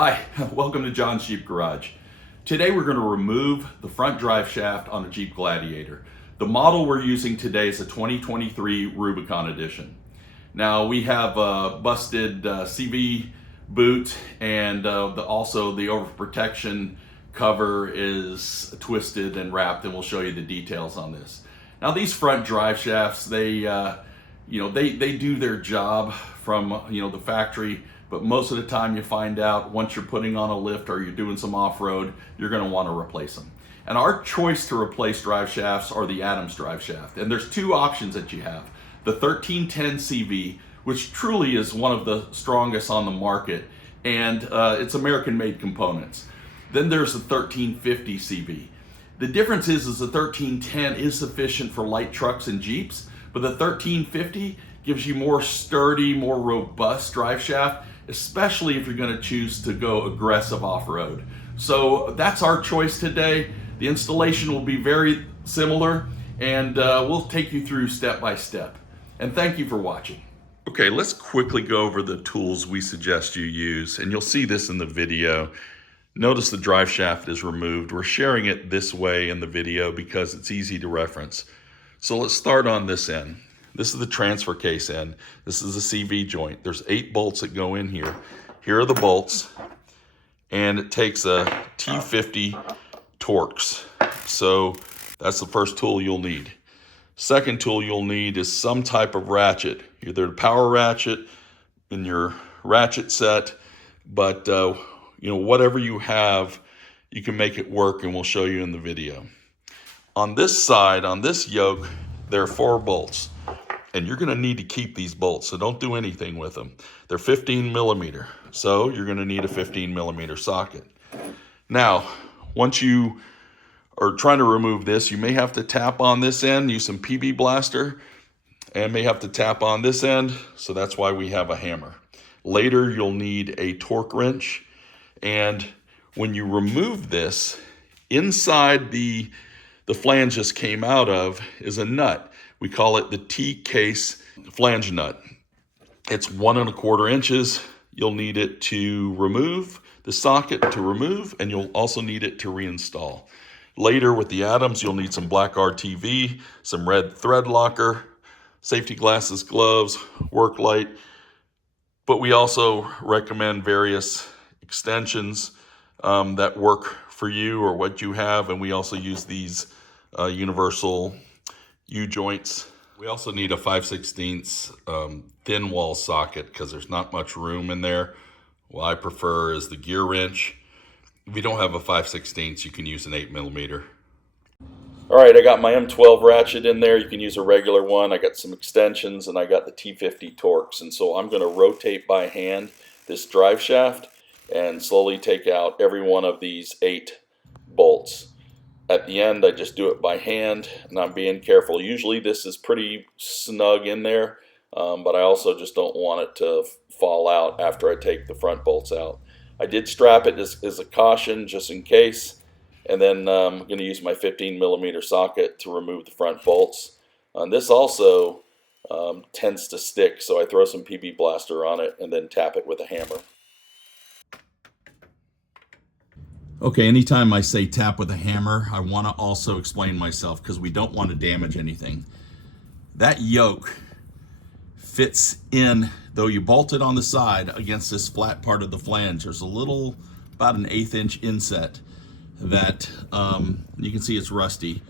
Hi, welcome to John's Jeep Garage. Today we're going to remove the front drive shaft on a Jeep Gladiator. The model we're using today is a 2023 Rubicon edition. Now we have a busted CV boot, and also the overprotection cover is twisted and wrapped, and we'll show you the details on this. Now these front drive shafts, they do their job from the factory, but most of the time you find out once you're putting on a lift or you're doing some off-road, you're going to want to replace them. And our choice to replace drive shafts are the Adams drive shaft. And there's two options that you have. The 1310 CV, which truly is one of the strongest on the market, and it's American-made components. Then there's the 1350 CV. The difference is the 1310 is sufficient for light trucks and Jeeps, but the 1350 gives you more sturdy, more robust drive shaft, especially if you're going to choose to go aggressive off-road. So that's our choice today. The installation will be very similar, and we'll take you through step by step. And thank you for watching. Okay, let's quickly go over the tools we suggest you use, and you'll see this in the video. Notice the drive shaft is removed. We're sharing it this way in the video because it's easy to reference. So let's start on this end. This is the transfer case end. This is the CV joint. There's 8 bolts that go in here. Here are the bolts, and it takes a T50 Torx. So that's the first tool you'll need. Second tool you'll need is some type of ratchet, either a power ratchet in your ratchet set, but whatever you have, you can make it work, and we'll show you in the video. On this side, on this yoke, there are 4 bolts. And you're going to need to keep these bolts, so don't do anything with them. They're 15 millimeter, so you're going to need a 15 millimeter socket. Now, once you are trying to remove this, you may have to tap on this end, use some PB blaster, and may have to tap on this end, so that's why we have a hammer. Later, you'll need a torque wrench, and when you remove this, inside the flange this came out of is a nut. We call it the T-case flange nut. It's 1 1/4 inches. You'll need it to remove the socket and you'll also need it to reinstall. Later with the Adams, you'll need some black RTV, some red thread locker, safety glasses, gloves, work light. But we also recommend various extensions that work for you or what you have, and we also use these universal U-joints. We also need a 5/16 thin wall socket because there's not much room in there. What I prefer is the gear wrench. If you don't have a 5/16, you can use an 8 millimeter. All right, I got my M12 ratchet in there. You can use a regular one. I got some extensions, and I got the T50 Torx. And so I'm going to rotate by hand this drive shaft and slowly take out every one of these 8 bolts. At the end, I just do it by hand, and I'm being careful. Usually this is pretty snug in there, but I also just don't want it to fall out after I take the front bolts out. I did strap it as a caution just in case, and then I'm going to use my 15 millimeter socket to remove the front bolts. This also tends to stick, so I throw some PB blaster on it and then tap it with a hammer. Okay, anytime I say tap with a hammer, I want to also explain myself because we don't want to damage anything. That yoke fits in, though you bolt it on the side against this flat part of the flange. There's a little, about an 1/8 inch inset that you can see it's rusty,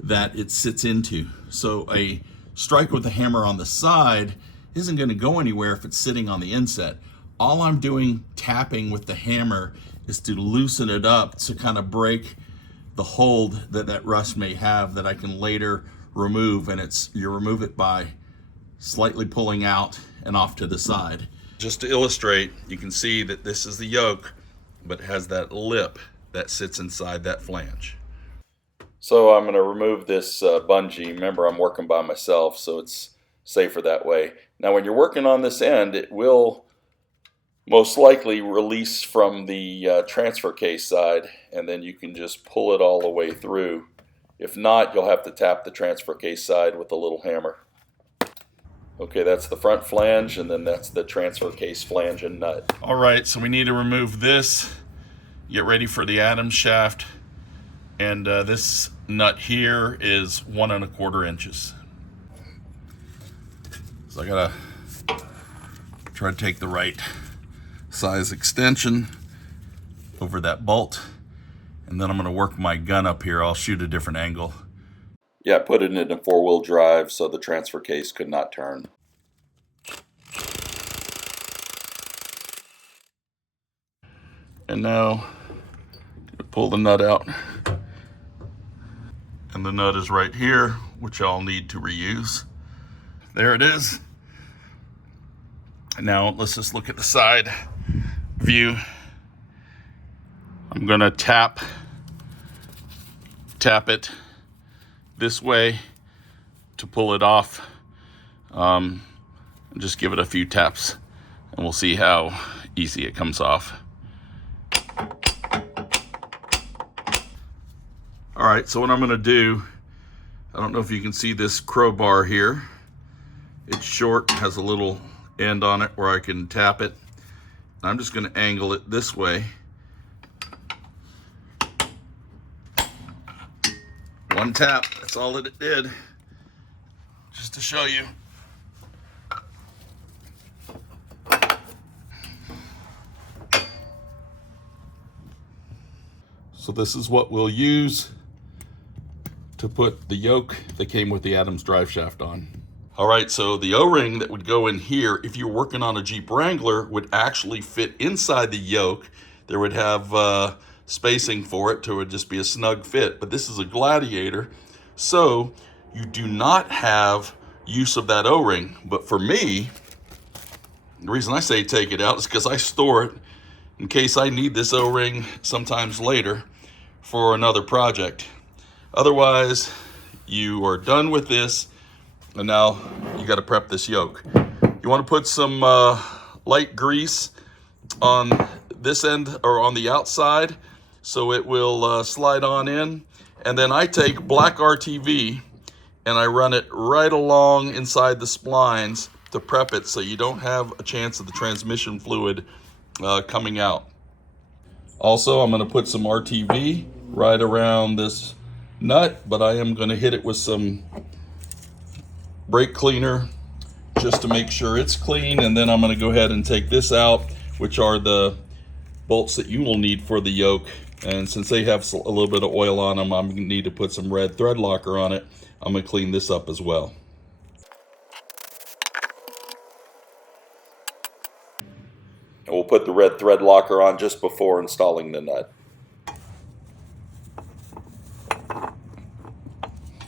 that it sits into. So a strike with a hammer on the side isn't going to go anywhere if it's sitting on the inset. All I'm doing tapping with the hammer is to loosen it up to kind of break the hold that rust may have that I can later remove, and you remove it by slightly pulling out and off to the side. Just to illustrate, you can see that this is the yoke, but it has that lip that sits inside that flange. So I'm going to remove this bungee. Remember, I'm working by myself, so it's safer that way. Now when you're working on this end, it will most likely release from the transfer case side, and then you can just pull it all the way through. If not, you'll have to tap the transfer case side with a little hammer. Okay, that's the front flange, and then that's the transfer case flange and nut. All right, so we need to remove this, get ready for the Adams shaft, and this nut here is 1 1/4 inches. So I gotta try to take the right size extension over that bolt, and then I'm gonna work my gun up here. I'll shoot a different angle. Yeah, put it in a 4-wheel drive so the transfer case could not turn. And now, pull the nut out. And the nut is right here, which I'll need to reuse. There it is. Now let's just look at the side view. I'm gonna tap it this way to pull it off. And just give it a few taps and we'll see how easy it comes off. All right, so what I'm gonna do, I don't know if you can see this crowbar here. It's short, has a little end on it where I can tap it. I'm just gonna angle it this way. One tap, that's all that it did, just to show you. So this is what we'll use to put the yoke that came with the Adams drive shaft on. All right, so the O-ring that would go in here, if you're working on a Jeep Wrangler, would actually fit inside the yoke. There would have spacing for it to just be a snug fit, but this is a Gladiator, so you do not have use of that O-ring. But for me, the reason I say take it out is because I store it in case I need this O-ring sometimes later for another project. Otherwise, you are done with this, and now you got to prep this yoke. You want to put some light grease on this end or on the outside so it will slide on in. And then I take black RTV and I run it right along inside the splines to prep it so you don't have a chance of the transmission fluid coming out. Also, I'm going to put some RTV right around this nut, but I am going to hit it with some brake cleaner just to make sure it's clean. And then I'm going to go ahead and take this out, which are the bolts that you will need for the yoke. And since they have a little bit of oil on them, I'm going to need to put some red thread locker on it. I'm going to clean this up as well. And we'll put the red thread locker on just before installing the nut.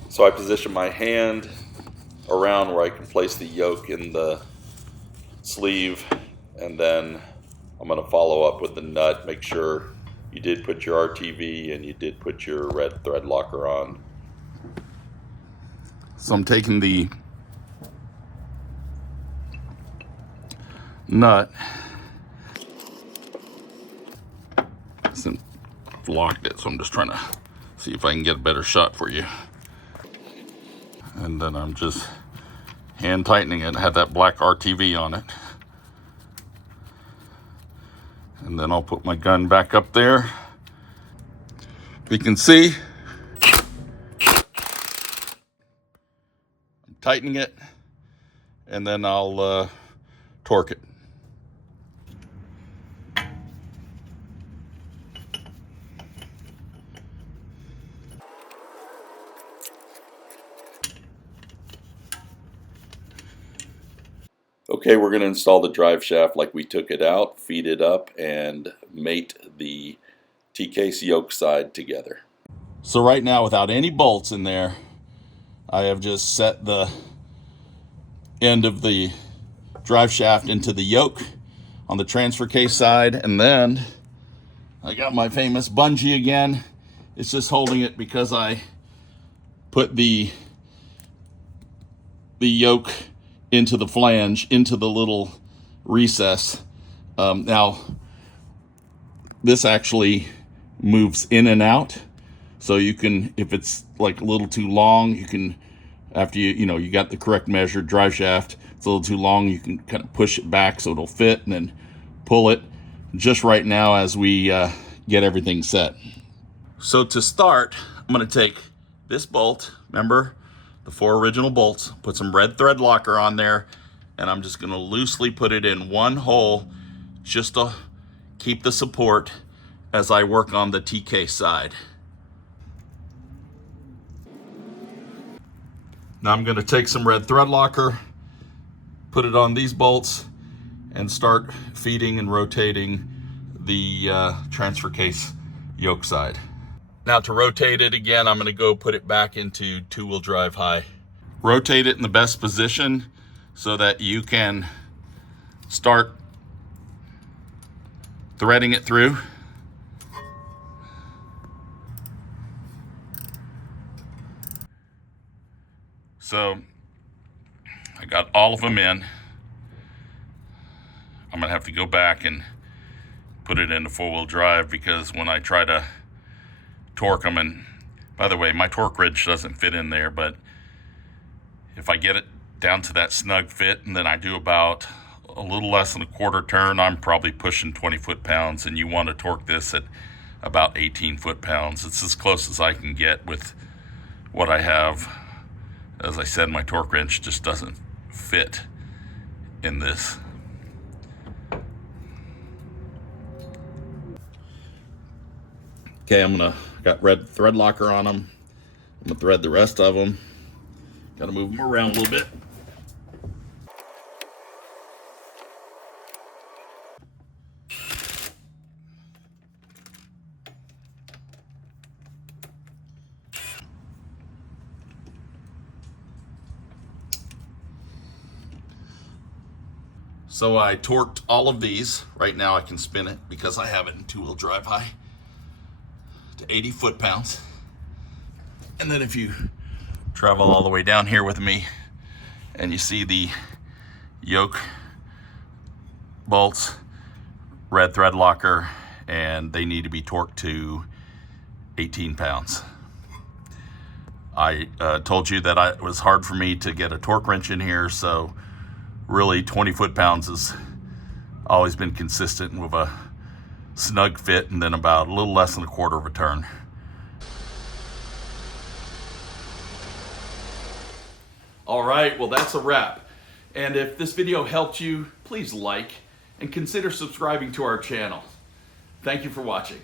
So I position my hand around where I can place the yoke in the sleeve, and then I'm going to follow up with the nut. Make sure you did put your RTV and you did put your red thread locker on. So I'm taking the nut, I've locked it, so I'm just trying to see if I can get a better shot for you. And then I'm just hand tightening it. I have that black RTV on it. And then I'll put my gun back up there. You can see I'm tightening it, and then I'll torque it. Okay, we're going to install the drive shaft like we took it out, feed it up, and mate the T-case yoke side together. So right now, without any bolts in there, I have just set the end of the drive shaft into the yoke on the transfer case side, and then I got my famous bungee again. It's just holding it because I put the yoke into the flange, into the little recess. Now, this actually moves in and out, so you can, if it's like a little too long, you can After you got the correct measure drive shaft, it's a little too long, you can kind of push it back so it'll fit and then pull it just right now as we get everything set. So to start, I'm going to take this bolt, remember the 4 original bolts, put some red thread locker on there, and I'm just going to loosely put it in one hole just to keep the support as I work on the TK side. Now I'm going to take some red thread locker, put it on these bolts, and start feeding and rotating the transfer case yoke side. Now to rotate it again, I'm going to go put it back into 2-wheel drive high. Rotate it in the best position so that you can start threading it through. So I got all of them in. I'm gonna have to go back and put it into 4-wheel drive because when I try to torque them, and by the way, my torque wrench doesn't fit in there, but if I get it down to that snug fit and then I do about a little less than a quarter turn, I'm probably pushing 20 foot-pounds, and you want to torque this at about 18 foot-pounds. It's as close as I can get with what I have. As I said, my torque wrench just doesn't fit in this. Okay, got red thread locker on them. I'm gonna thread the rest of them. Gotta move them around a little bit. So I torqued all of these. Right now I can spin it because I have it in 2-wheel drive high to 80 foot-pounds. And then if you travel all the way down here with me and you see the yoke bolts, red thread locker, and they need to be torqued to 18 pounds. I told you that it was hard for me to get a torque wrench in here, so really 20 foot-pounds has always been consistent with a snug fit and then about a little less than a quarter of a turn. All right, well that's a wrap. And if this video helped you, please like and consider subscribing to our channel. Thank you for watching.